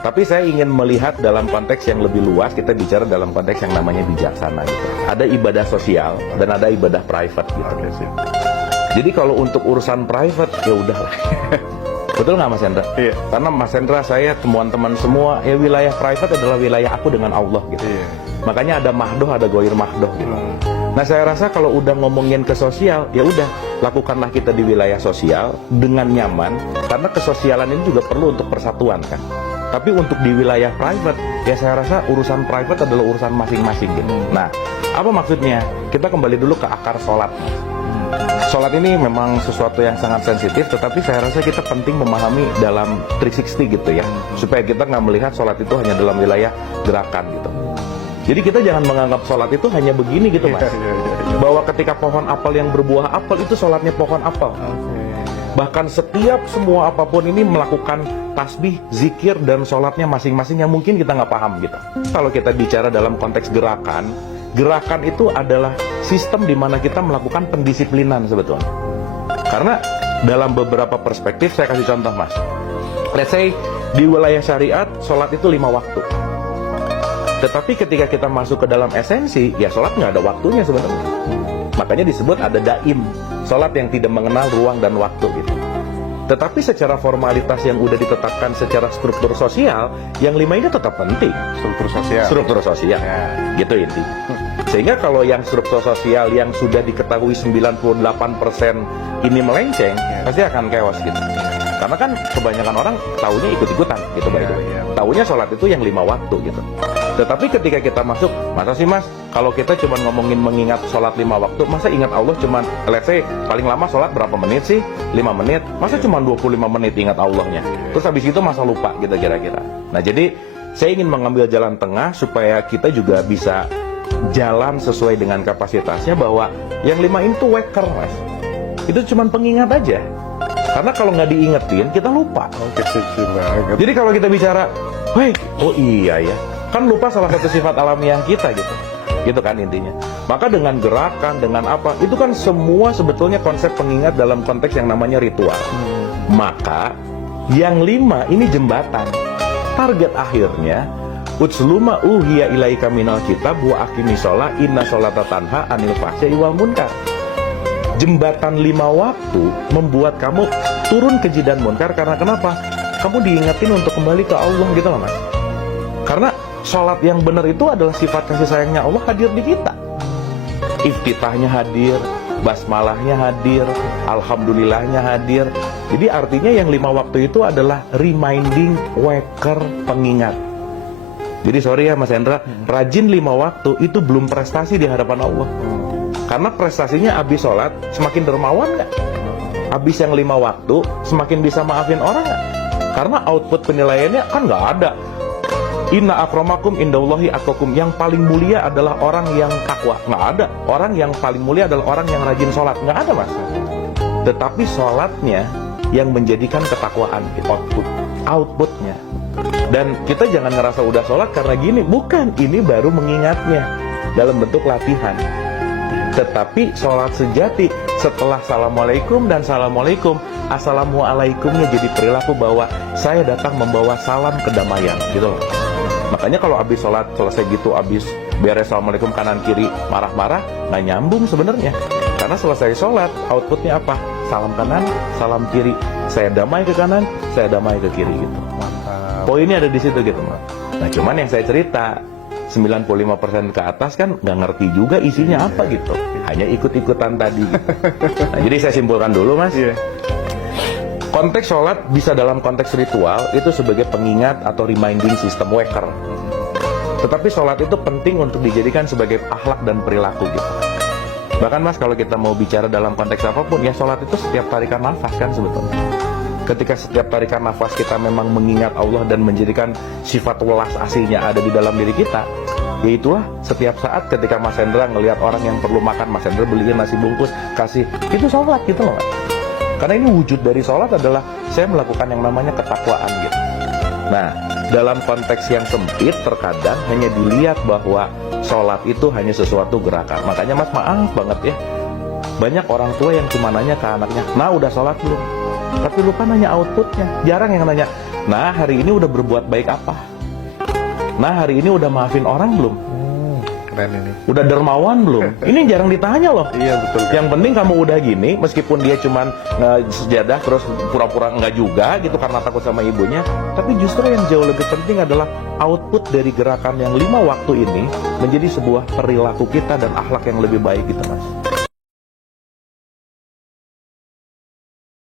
Tapi saya ingin melihat dalam konteks yang lebih luas, kita bicara dalam konteks yang namanya bijaksana gitu. Ada ibadah sosial dan ada ibadah private gitu. Oke, sip. Jadi kalau untuk urusan private ya udahlah. Betul nggak Mas Hendra? Iya. Karena Mas Hendra, saya, teman-teman semua, ya wilayah private adalah wilayah aku dengan Allah gitu. Iya. Makanya ada mahdoh, ada goir mahdoh gitu. Nah saya rasa kalau udah ngomongin ke sosial, ya udah lakukanlah kita di wilayah sosial dengan nyaman, karena kesosialan ini juga perlu untuk persatuan kan. Tapi untuk di wilayah private, ya saya rasa urusan private adalah urusan masing-masing gitu. Nah, apa maksudnya? Kita kembali dulu ke akar sholat. Sholat ini memang sesuatu yang sangat sensitif, tetapi saya rasa kita penting memahami dalam 360 gitu ya, supaya kita nggak melihat sholat itu hanya dalam wilayah gerakan gitu. Jadi kita jangan menganggap sholat itu hanya begini gitu Mas. Bahwa ketika pohon apel yang berbuah apel itu sholatnya pohon apel. Bahkan setiap semua apapun ini melakukan tasbih, zikir, dan sholatnya masing-masing yang mungkin kita nggak paham gitu. Kalau kita bicara dalam konteks gerakan, gerakan itu adalah sistem di mana kita melakukan pendisiplinan sebetulnya. Karena dalam beberapa perspektif, saya kasih contoh Mas. Let's say di wilayah syariat, sholat itu 5 waktu. Tetapi ketika kita masuk ke dalam esensi, ya sholat nggak ada waktunya sebenarnya. Makanya disebut ada daim, sholat yang tidak mengenal ruang dan waktu gitu. Tetapi secara formalitas yang udah ditetapkan secara struktur sosial, yang 5 ini tetap penting. Struktur sosial. Struktur sosial, Ya. gitu intinya. Sehingga kalau yang struktur sosial yang sudah diketahui 98% ini melenceng, pasti akan chaos gitu. Karena kan kebanyakan orang taunya ikut-ikutan gitu, taunya sholat itu yang 5 waktu gitu. Tetapi ketika kita masuk, masa sih Mas, kalau kita cuma ngomongin mengingat sholat 5 waktu, masa ingat Allah cuma, let's say, paling lama sholat berapa menit sih? 5 menit, masa cuma 25 menit ingat Allahnya? Terus habis itu masa lupa gitu kira-kira. Nah jadi, saya ingin mengambil jalan tengah supaya kita juga bisa jalan sesuai dengan kapasitasnya, bahwa yang 5 itu waker Mas. Itu cuma pengingat aja. Karena kalau nggak diingetin, kita lupa. Oke, sip banget. Jadi kalau kita bicara, woi, oh iya ya, kan lupa salah satu sifat alamiah kita gitu. Gitu kan intinya. Maka dengan gerakan, dengan apa, itu kan semua sebetulnya konsep pengingat dalam konteks yang namanya ritual. Maka yang 5 ini jembatan. Target akhirnya, utsluma uhiya ilaika minal kitab wa aqimis sholat inna sholata tanha anil fahsya'i wal munkar. Jembatan 5 waktu membuat kamu turun keji dan munkar. Karena kenapa? Kamu diingetin untuk kembali ke Allah gitu loh Mas. Karena sholat yang benar itu adalah sifat kasih sayangnya Allah hadir di kita. Iftitahnya hadir, basmalahnya hadir, alhamdulillahnya hadir. Jadi artinya yang 5 waktu itu adalah reminding, waker, pengingat. Jadi sorry ya Mas Hendra, rajin 5 waktu itu belum prestasi di hadapan Allah. Karena prestasinya habis sholat semakin dermawan nggak? Habis yang 5 waktu semakin bisa maafin orang nggak? Karena output penilaiannya kan nggak ada. Inna akramakum indallahi atqakum, yang paling mulia adalah orang yang takwa. Nggak ada. Orang yang paling mulia adalah orang yang rajin sholat. Nggak ada Mas. Tetapi sholatnya yang menjadikan ketakwaan gitu. Outputnya. Dan kita jangan ngerasa udah sholat karena gini. Bukan, ini baru mengingatnya dalam bentuk latihan. Tetapi sholat sejati setelah assalamualaikum dan assalamualaikum, assalamualaikumnya jadi perilaku bahwa saya datang membawa salam kedamaian gitu loh. Makanya kalau habis sholat selesai gitu, habis beres assalamualaikum kanan kiri marah-marah, nggak nyambung sebenarnya. Karena selesai sholat outputnya apa? Salam kanan, salam kiri. Saya damai ke kanan, saya damai ke kiri gitu. Mantap. Poinnya ada di situ gitu Mas. Nah cuman yang saya cerita, 95% ke atas kan nggak ngerti juga isinya apa gitu. Hanya ikut-ikutan tadi gitu. Nah, jadi saya simpulkan dulu Mas. Konteks sholat bisa dalam konteks ritual itu sebagai pengingat atau reminding system waker. Tetapi sholat itu penting untuk dijadikan sebagai akhlak dan perilaku gitu. Bahkan Mas, kalau kita mau bicara dalam konteks apapun, ya sholat itu setiap tarikan nafas kan sebetulnya. Ketika setiap tarikan nafas kita memang mengingat Allah dan menjadikan sifat welas aslinya ada di dalam diri kita, yaitulah setiap saat ketika Mas Hendra ngelihat orang yang perlu makan, Mas Hendra beliin nasi bungkus, kasih, itu sholat gitu loh Mas. Karena ini wujud dari sholat adalah saya melakukan yang namanya ketakwaan gitu. Nah, dalam konteks yang sempit terkadang hanya dilihat bahwa sholat itu hanya sesuatu gerakan. Makanya Mas, maaf banget ya, banyak orang tua yang cuma nanya ke anaknya, nah udah sholat belum? Tapi lupa nanya outputnya. Jarang yang nanya, nah hari ini udah berbuat baik apa? Nah hari ini udah maafin orang belum? Keren ini. Udah dermawan belum? Ini jarang ditanya loh. Iya betul. Yang penting kamu udah gini, meskipun dia cuman sejadah terus pura-pura enggak juga gitu karena takut sama ibunya. Tapi justru yang jauh lebih penting adalah output dari gerakan yang 5 waktu ini menjadi sebuah perilaku kita dan akhlak yang lebih baik gitu Mas.